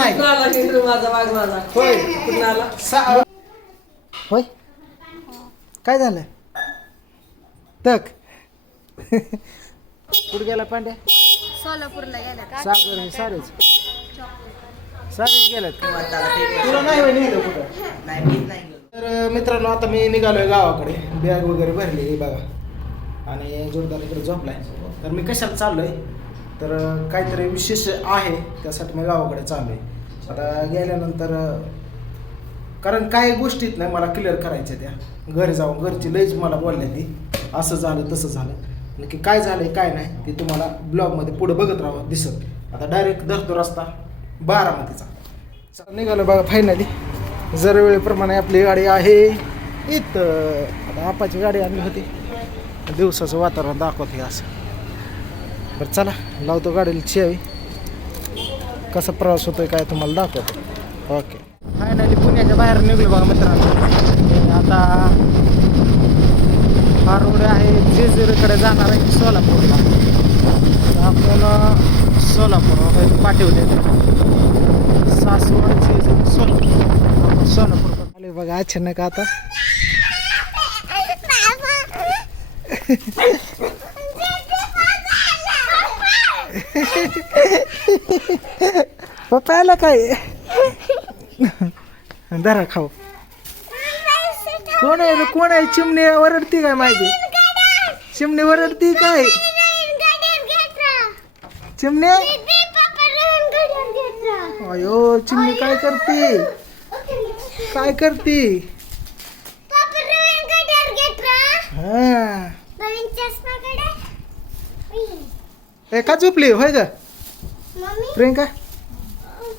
नाही कुणाला निंद्रू माझा वाघ माझा होय कुणाला होय काय झालं तक कुठं गेला पांड्या सोलापूरला गेला का सागर हे सारेच गेल्यात तुला नाही होय नेलं कुठं तर मित्रांनो आता मी निघालोय गावाकडे बॅग वगैरे भरली हे बघा आणि जोरदार इकडे झोपलाय तर मी कशाला चाललोय तर काहीतरी विशेष आहे त्यासाठी मी गावाकडे चाललोय आता गेल्यानंतर कारण काही गोष्टीत नाही मला क्लिअर करायच्या त्या घरी जाऊन घरची लईच मला बोलल्या ती असं झालं तसं झालं नक्की काय झालंय काय नाही ते तुम्हाला ब्लॉगमध्ये पुढे बघत राहा दिसत आता डायरेक्ट धरतो रस्ता बारामतीचा निघालो बघा फायनली जर वेळेप्रमाणे आपली गाडी आहे इथं आता आपाची गाडी आणली होती दिवसाचं वातावरण दाखवते असं बरं चला लावतो गाडीला चावी कसा प्रवास होतोय काय तुम्हाला दाखवतो ओके फायनली पुण्याच्या बाहेर निघलो बघा मित्रांनो आता हा रोड आहे जेजुरीकडे जाणार आहे सोलापूरला आपण सोलापूर पाठवले सासवड जेजुरी सोलापूर आले बघा अचानक आता पप्पा आला काय धरा खाऊ कोण आहे चिमणी वरडती काय माहिती चिमणी वरडती काय चिमणी अयो चिमणी काय करते हा का झोपली होय का प्रियंका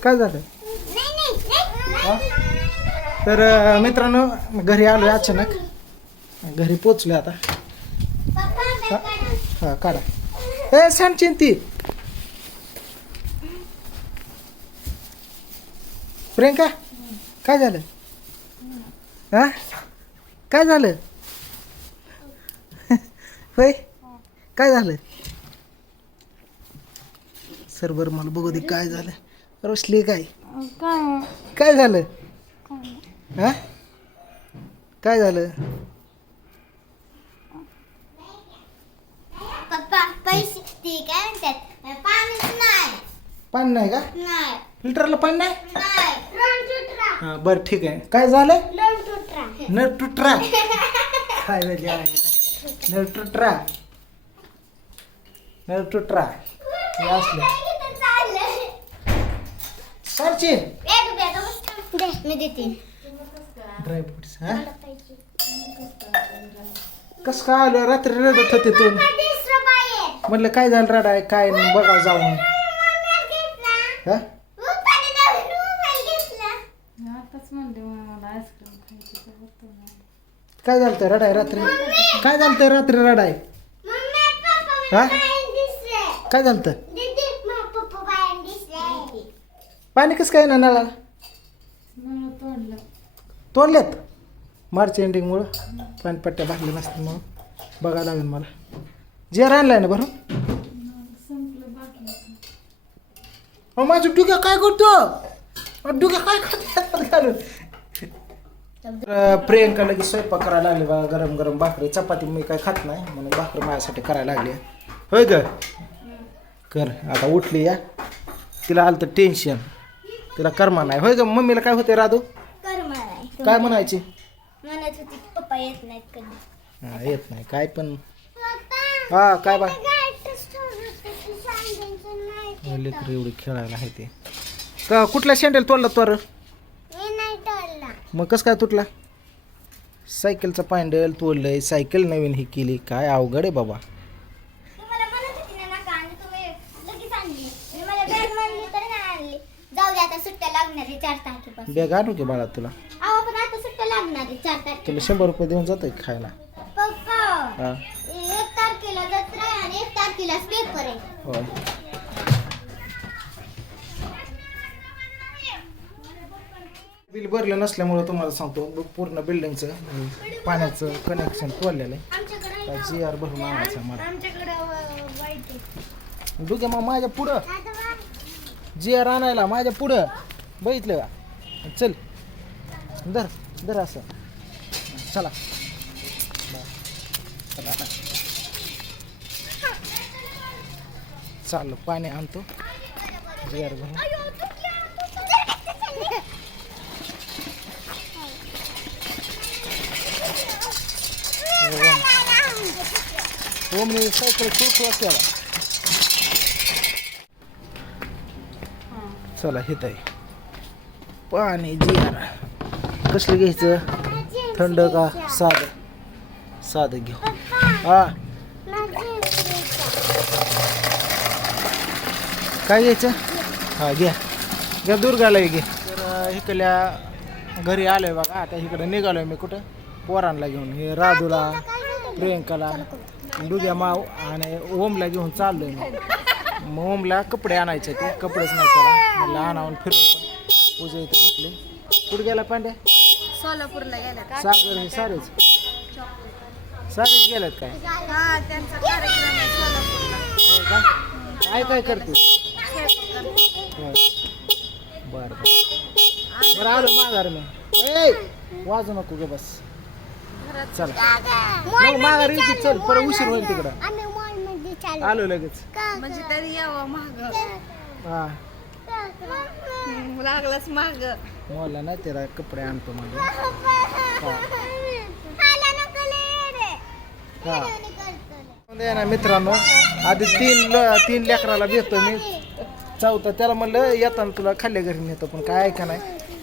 काय झालं तर मित्रांनो घरी आलोय अचानक घरी पोचलोय आता हा काढा ए सांग चिंती प्रियंका काय झालं हा काय झालं होय काय झालं सर बरं मला बघू दे काय झालं रोशली काय झालं हा काय झालं पप्पा पैसे ते काय म्हणतात पाणीच नाही पाणी नाही का नाही फिल्टरला पाणी नाही नाही हा बरं ठीक आहे काय झालं तुटरा नळ तुटरा काय झालं नळ तुटरा नळ तुटरा हे असलं सरची मी देते ड्रायफ्रुट्स हा कसं काय आलं रात्री रडत होते तू म्हटलं काय झालं रडाय काय बघा जाऊन हा काय झालं रडाय रात्री काय झालं रात्री रडाय हा काय झालं पाणी कसं काय ना नळाला तोडल्यात मार्च एंडिंगमुळं पाणीपट्ट्या भरल्या नसतात म्हणून बघायला लागेल मला जेर आणलाय ना बरं माझं डुक्या काय करतो डुक्या काय खात घालून प्रियंका लगेच स्वयंपाक करायला लागले बघा गरम गरम भाकरी चपाती मी काय खात नाही म्हणून भाकरी माझ्यासाठी करायला लागली होय ग कर आता उठली या तिला आलं तर टेन्शन तिला कर्मा नाही होय ग मम्मीला काय होते राधू काय म्हणायची म्हणत होती पप्पा येत नाहीत कधी हा येत नाही काय पण हा काय बा लेकरं एवढी खेळायला आहे ते का कुठला सँडल तोडला तर मग कसं काय तुटला सायकलचा पॅन्डल तोडलंय सायकल नवीन ही केली काय अवघड आहे बाबा बॅग आणू की बाळा तुला तुला 100 रुपये देऊन जातोय खायला हा 1 तारखेला जत्रा आहे आणि 1 तारखेला पेपर आहे होय बिल भरलं नसल्यामुळे तुम्हाला सांगतो पूर्ण बिल्डिंगचं पाण्याचं कनेक्शन तोडलेलं आहे जी आर भरून आणायचं मला डुगे मग माझ्या पुढं जी आर आणायला माझ्या पुढं बघितलं का चल धर धर असं चला चला चाललो पाणी आणतो जार भरून ओमने सायकल खुळखुळा केला चला हित आहे पाणी जिरा कसलं घ्यायचं थंड का साधं साधं घेऊ हा काय घ्यायचं हा घ्या घ्या दुर्गाला घे तर इकडल्या घरी आलोय बघा आता इकडे निघालोय मी कुठं पोरांना घेऊन हे राधूला प्रियंकाला डुग्या माव आणि ओमला घेऊन चाललोय मी मग ओमला कपडे आणायचे ते कपडेच नाही त्याला म्हणलं आणावून फिरून पण पूजा इथं घेतली कुठे गेला पांड्या सोलापूरला गेला का सागर हे सारेच सारेच गेलेत काय हा त्यांचा कार्यक्रम आहे सोलापूरला होय का काय काय करते होय. बरं बरं बरं आलो माघार मी ए वाजू नको गे बस चला मग माघार येते चल परत उशीर होईल तिकडं आलो लगेच म्हणजे तरी यावं महाग हा लागलाच महाग मला नाही त्याला कपडे आणतो म्हणजे हा ना मित्रांनो आधी तीन लेकराला भेटतो मी चौथा त्याला म्हणलं येताना तुला खाल्ल्या घरी नेतो पण काय ऐका नाही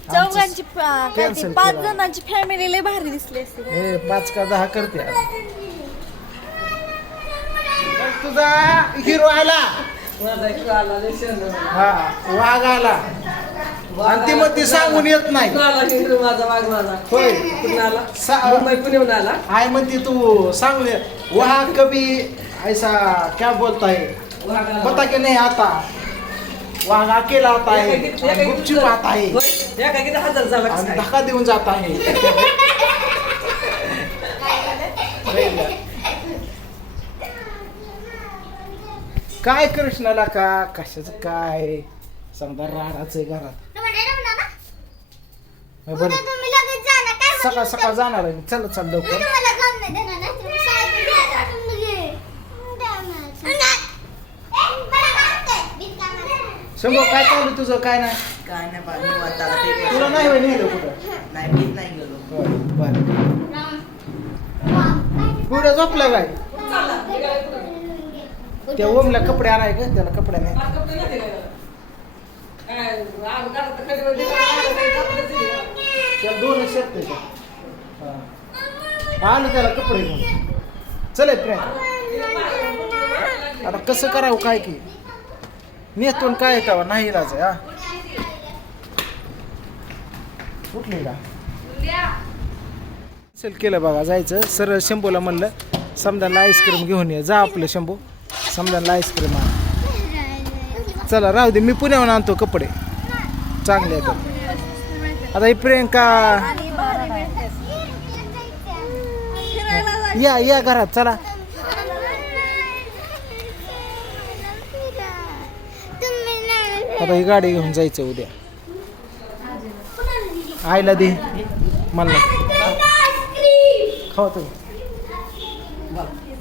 चौघांची cancel 5 केला. जणांची फॅमिली लय भारी दिसली असते हे 5 का 10 करते आज. बघ तुझा हिरो आला माझा एक आला लय शहाणा. हा वाघ आला आणि ती मग ती सांगून येत नाही तो आला हिरो माझा वाघ माझा होय कुठून आला सा- मुंबई पुण्याहून आला आय म्हणते तू सांगू वहाँ कभी ऐसा क्या बोलता है वाघ आला. पता कि नहीं आता वहाँ अकेला आता है और गुपचुप आता है होय, या काय किती हजार झाला आणि काय? धक्का देऊन जाता है काय कृष्णाला का कशाच काय समजा राडाचं घरात बरं सकाळ सकाळ जाणार आहे चल चल लवकर शंभो काय चालू तुझं काय नाही काय नाही बा, निवांत आला ते. तुला नाही होय नेलं कुठं नाही मीच नाही गेलो होय, बरं पुढे झोपलं काय त्या ओमला कपडे आणाय का त्याला कपडे नाही त्याला 2 शर्ट आहे का आलं त्याला कपडे घेऊन चल प्रेम आता कसं करावं काय की नेतून काय येतं नाही इलाज आहे हा उठली का चल केलं बघा जायचं सरळ शंभूला म्हणलं समजायला आईस्क्रीम घेऊन ये जा आपलं शंभू समजायला आईस्क्रीम आण चला राहू दे मी पुण्याहून आणतो कपडे चांगले आहेत आता ही प्रियंका या या घरात चला आता ही गाडी घेऊन जायचं उद्या आईला दे मला खावा तुम्ही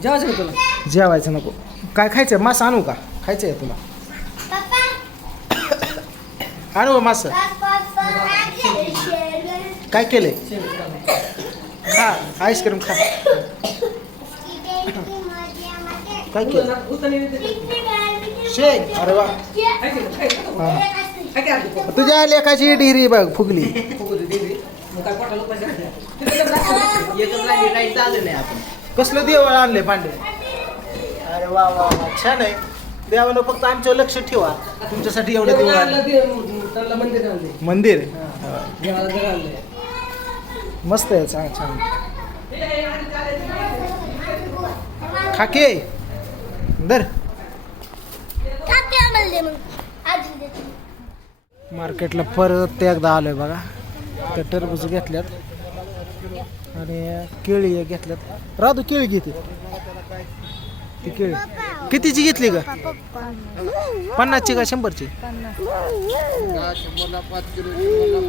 जेवायचं का तुला जेवायचं नको काय खायचं मासा आणू का खायचं आहे तुला आणू मास काय केलंय खा आईस्क्रीम खा काय केलं शेक अरे वा हा. तुझ्या लेखाची ढिरी बघ फुगली कसलं देवळ आणले पांडे अरे वा वा वा छान आहे देवानं फक्त आमच्यावर लक्ष ठेवा तुमच्यासाठी एवढं देवळ आणलं मंदिर मस्त आहे छान छान खाके दर मार्केटला परत एकदा आलोय बघा त्या टरबूज घेतल्यात आणि केळी घेतल्यात राधू केळी घेते ती केळी कितीची घेतली का 50ची का 100ची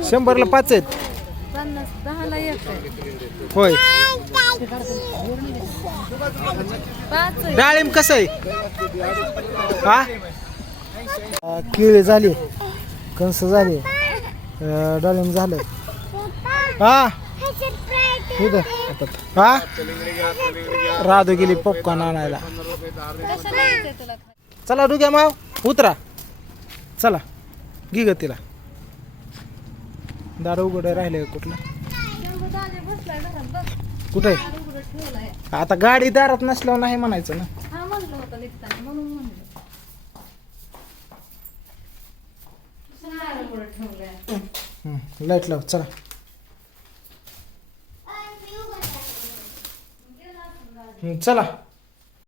100ला 5 आहेत होय डाळिंब कसं आहे हा केळी झाली कंस झाली डाळिंब झालं हा ठीक आहे हा राधू गेली पॉपकॉर्न आणायला चला डुग्या माव उतरा चला घे ग तिला दार उघड राहिले कुठलं कुठे आता गाडी दारात नसल्यावर नाही म्हणायचं ना लाईट लाव चला चला